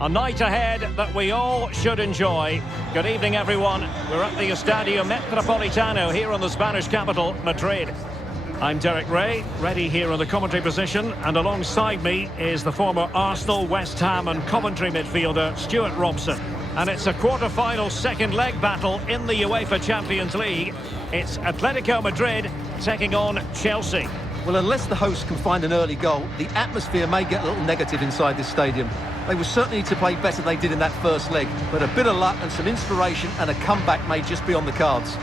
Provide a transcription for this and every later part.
A night ahead that we all should enjoy. Good evening, everyone. We're at the Estadio Metropolitano here in the Spanish capital, Madrid. I'm Derek Ray, ready here in the commentary position, and alongside me is the former Arsenal, West Ham and Coventry midfielder, Stuart Robson. And it's a quarter-final second leg battle in the UEFA Champions League. It's Atletico Madrid taking on Chelsea. Well, unless the hosts can find an early goal, the atmosphere may get a little negative inside this stadium. They will certainly need to play better than they did in that first leg, but a bit of luck and some inspiration and a comeback may just be on the cards.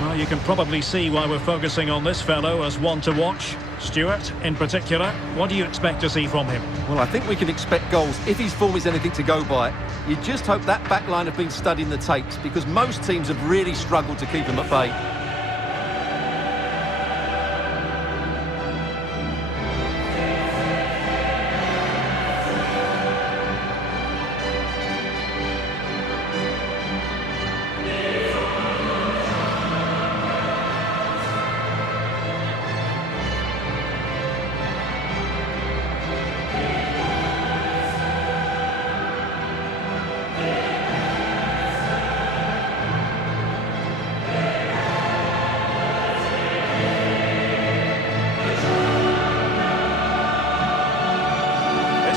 Well, you can probably see why we're focusing on this fellow as one to watch. Stuart, in particular, what do you expect to see from him? Well, I think we can expect goals if his form is anything to go by. You just hope that back line have been studying the tapes, because most teams have really struggled to keep him at bay.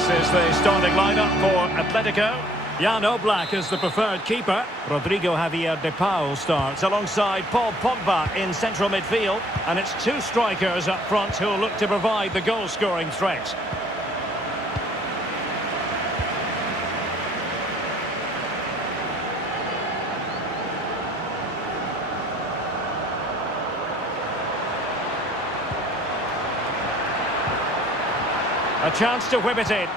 Is the starting lineup for Atletico. Jan Oblak is the preferred keeper. Rodrigo Javier De Paul starts alongside Paul Pogba in central midfield. And it's two strikers up front who will look to provide the goal-scoring threat. A chance to whip it in.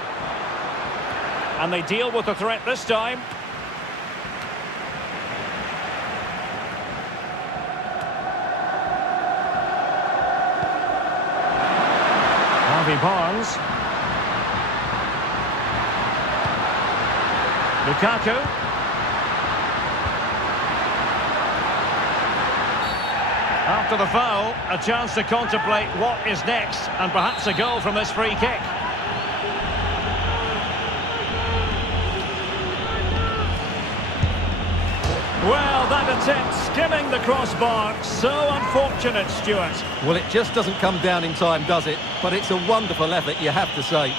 And they deal with the threat this time. Harvey Barnes. Lukaku. After the foul, a chance to contemplate what is next, and perhaps a goal from this free kick. Well, that attempt skimming the crossbar. So unfortunate, Stuart. Well, it just doesn't come down in time, does it? But it's a wonderful effort, you have to say.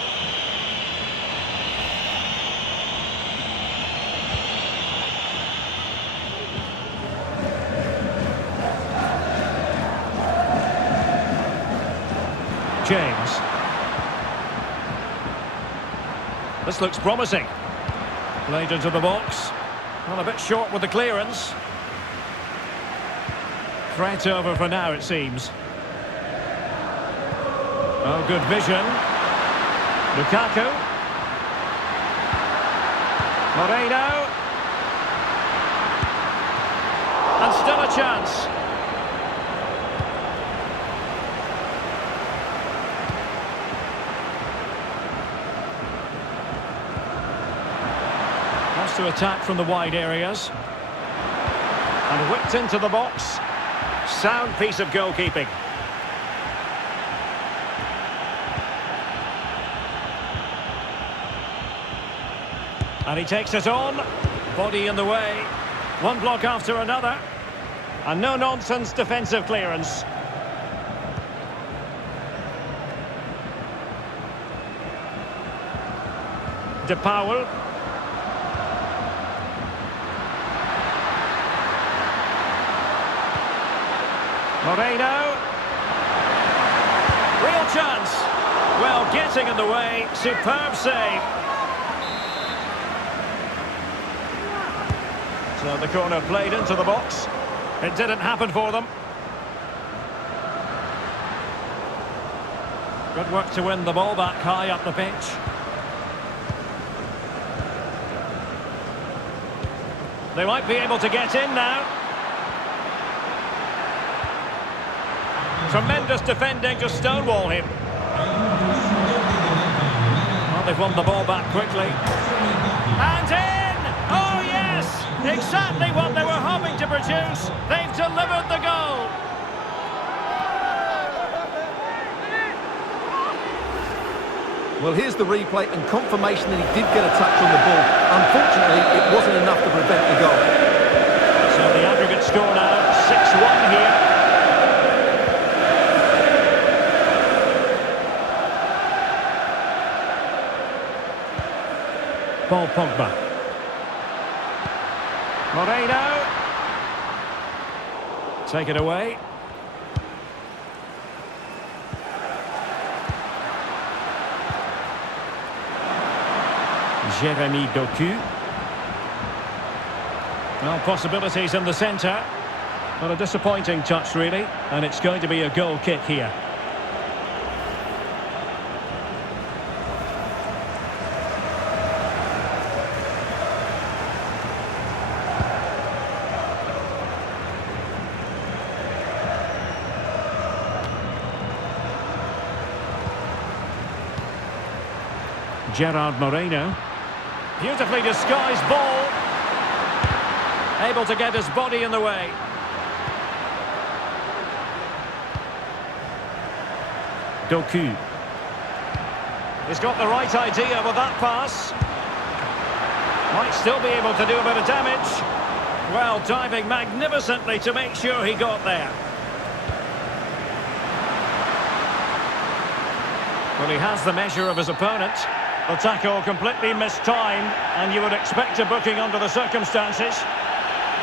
James. This looks promising. Played into the box. Well, a bit short with the clearance. Threat over for now, it seems. Oh, good vision. Lukaku. Moreno. And still a chance. To attack from the wide areas. And whipped into the box. Sound piece of goalkeeping. And he takes it on. Body in the way. One block after another. And no-nonsense defensive clearance. De Paul. Moreno. Real chance. Well, getting in the way. Superb save. So the corner played into the box. It didn't happen for them. Good work to win the ball back high up the pitch. They might be able to get in now. Tremendous defending to stonewall him. Well, they've won the ball back quickly. And in! Oh, yes! Exactly what they were hoping to produce. They've delivered the goal. Well, here's the replay and confirmation that he did get a touch on the ball. Unfortunately, it wasn't enough to prevent the goal. So the aggregate score now, 6-1 here. Paul Pogba. Moreno. Take it away. Jeremy Doku. Well, possibilities in the centre. But a disappointing touch, really. And it's going to be a goal kick here. Gerard Moreno. Beautifully disguised ball. Able to get his body in the way. Doku. He's got the right idea with that pass. Might still be able to do a bit of damage. Well, diving magnificently to make sure he got there. Well, he has the measure of his opponent. The tackle completely mistimed, and you would expect a booking under the circumstances.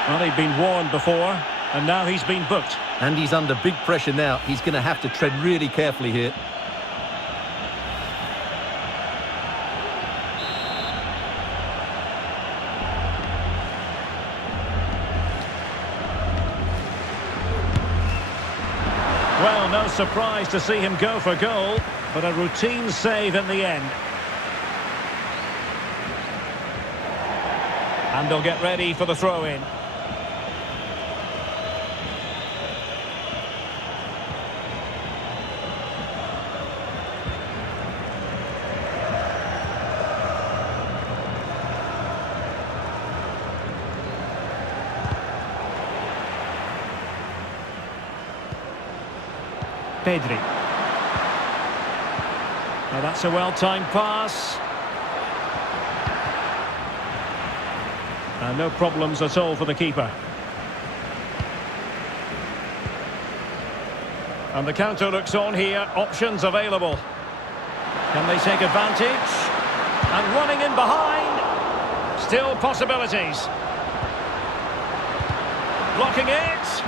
Well, he'd been warned before, and now he's been booked. And he's under big pressure now. He's going to have to tread really carefully here. Well, no surprise to see him go for goal, but a routine save in the end. And they'll get ready for the throw-in. Pedri. Now that's a well-timed pass. And no problems at all for the keeper. And the counter looks on here. Options available. Can they take advantage? And running in behind. Still possibilities. Blocking it.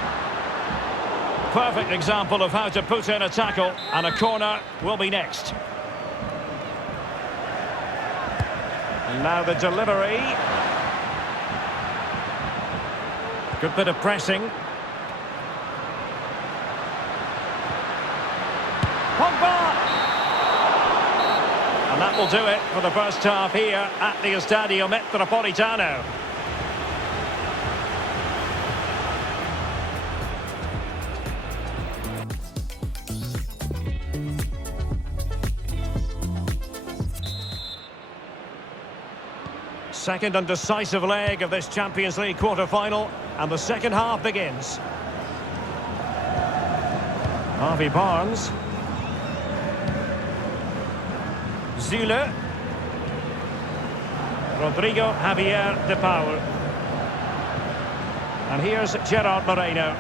Perfect example of how to put in a tackle. And a corner will be next. And now the delivery. Good bit of pressing. Pogba! And that will do it for the first half here at the Estadio Metropolitano. Second and decisive leg of this Champions League quarter-final, and the second half begins. Harvey Barnes. Zule. Rodrigo Javier de Paul. And here's Gerard Moreno.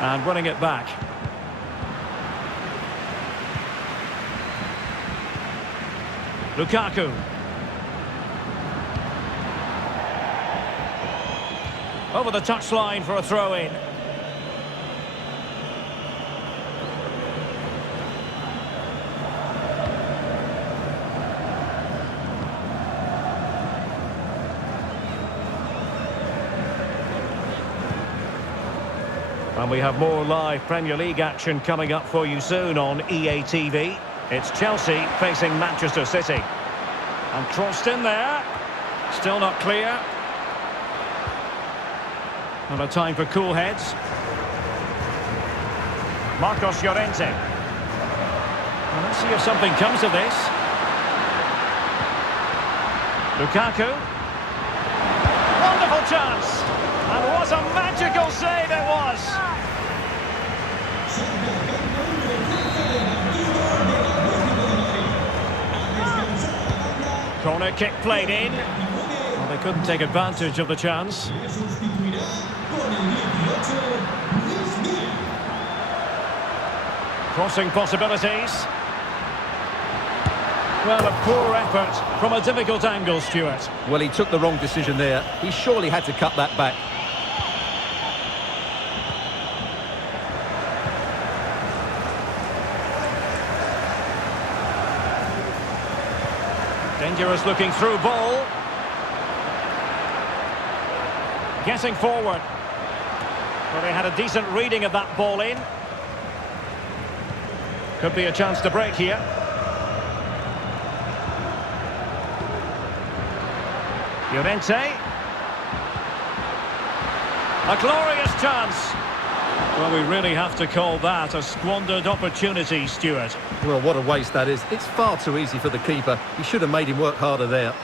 And winning it back. Lukaku. Over the touchline for a throw-in. And we have more live Premier League action coming up for you soon on EA TV. It's Chelsea facing Manchester City. And crossed in there. Still not clear. Not a time for cool heads. Marcos Llorente. Well, let's see if something comes of this. Lukaku. Wonderful chance. And what a magical save it was. Corner kick played in. Well, they couldn't take advantage of the chance. Crossing possibilities. Well, a poor effort from a difficult angle, Stuart. Well, he took the wrong decision there. He surely had to cut that back. Dangerous looking through ball. Getting forward. Well, they had a decent reading of that ball in. Could be a chance to break here. Llorente. A glorious chance. Well, we really have to call that a squandered opportunity, Stuart. Well, what a waste that is. It's far too easy for the keeper. He should have made him work harder there.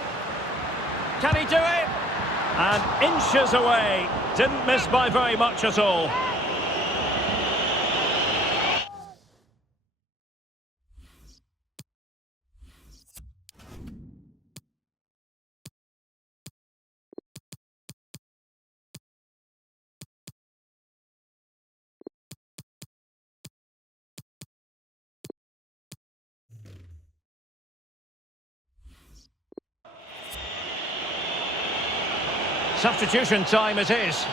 Can he do it? And inches away. Didn't miss by very much at all. Substitution time it is.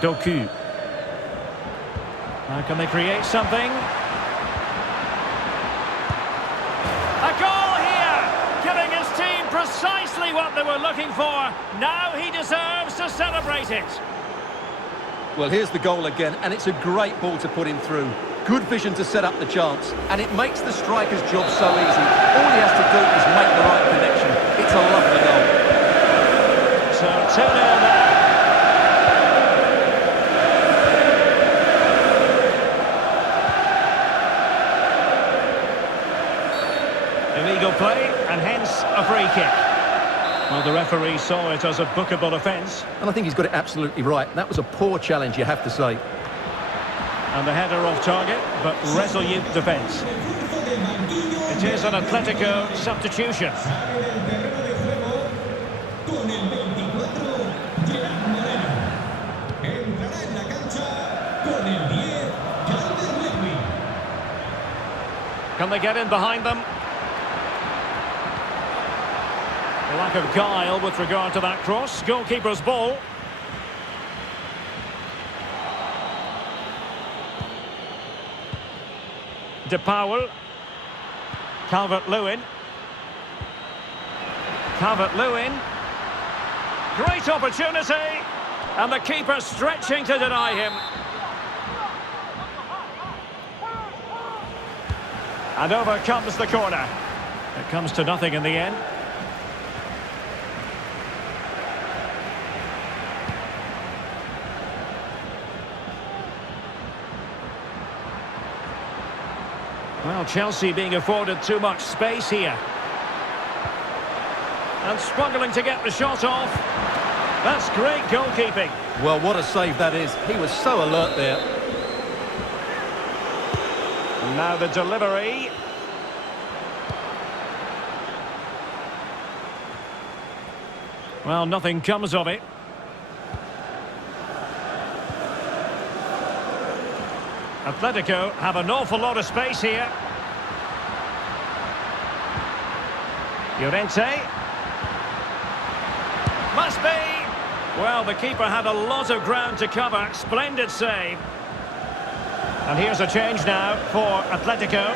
Doku. Now can they create something? A goal here! Giving his team precisely what they were looking for. Now he deserves to celebrate it. Well, here's the goal again, and it's a great ball to put him through. Good vision to set up the chance, and it makes the striker's job so easy. All he has to do is make the right connection. It's a lovely goal. So 2-0 now. Illegal play, and hence a free kick. Well, the referee saw it as a bookable offence. And I think he's got it absolutely right. That was a poor challenge, you have to say. And the header off target, but resolute defence. It is an Atletico substitution. Can they get in behind them? A lack of guile with regard to that cross. Goalkeeper's ball. De Paul. Calvert-Lewin. Calvert-Lewin. Great opportunity. And the keeper stretching to deny him. And over comes the corner. It comes to nothing in the end. Well, Chelsea being afforded too much space here. And struggling to get the shot off. That's great goalkeeping. Well, what a save that is. He was so alert there. Now the delivery. Well, nothing comes of it. Atletico have an awful lot of space here. Llorente. Must be. Well, the keeper had a lot of ground to cover. Splendid save. And here's a change now for Atletico.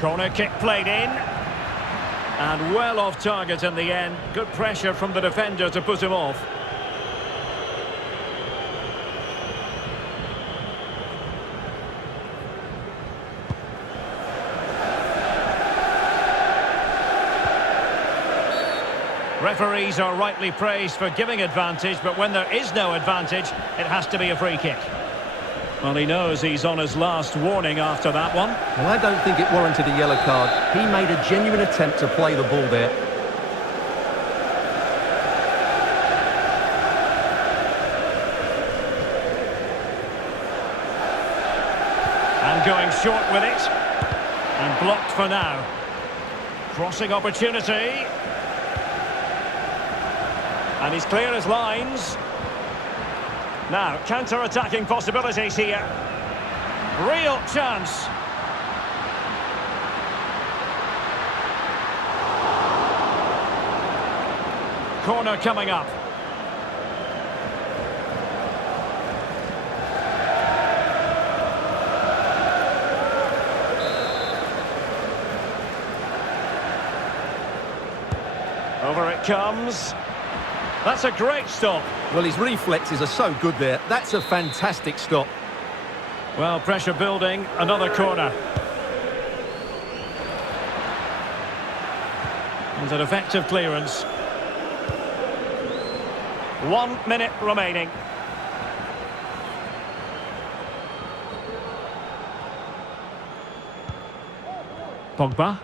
Corner kick played in. And well off target in the end. Good pressure from the defender to put him off. Referees are rightly praised for giving advantage, but when there is no advantage, it has to be a free kick. Well, he knows he's on his last warning after that one. Well, I don't think it warranted a yellow card. He made a genuine attempt to play the ball there. And going short with it. And blocked for now. Crossing opportunity. And he's clear as lines. Now, counter-attacking possibilities here. Real chance. Corner coming up. Over it comes. That's a great stop. Well, his reflexes are so good there. That's a fantastic stop. Well, pressure building. Another corner. And an effective clearance. 1 minute remaining. Pogba.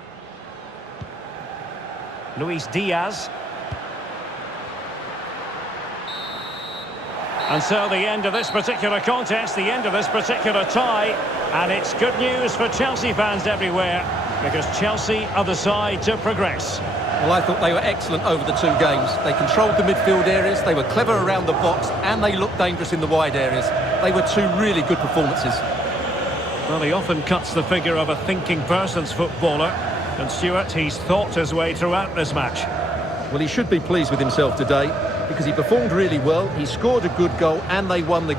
Luis Diaz. And so the end of this particular contest, the end of this particular tie. And it's good news for Chelsea fans everywhere, because Chelsea are the side to progress. Well, I thought they were excellent over the two games. They controlled the midfield areas, they were clever around the box, and they looked dangerous in the wide areas. They were two really good performances. Well, he often cuts the figure of a thinking person's footballer. And Stuart, he's thought his way throughout this match. Well, he should be pleased with himself today, because he performed really well, he scored a good goal, and they won the game.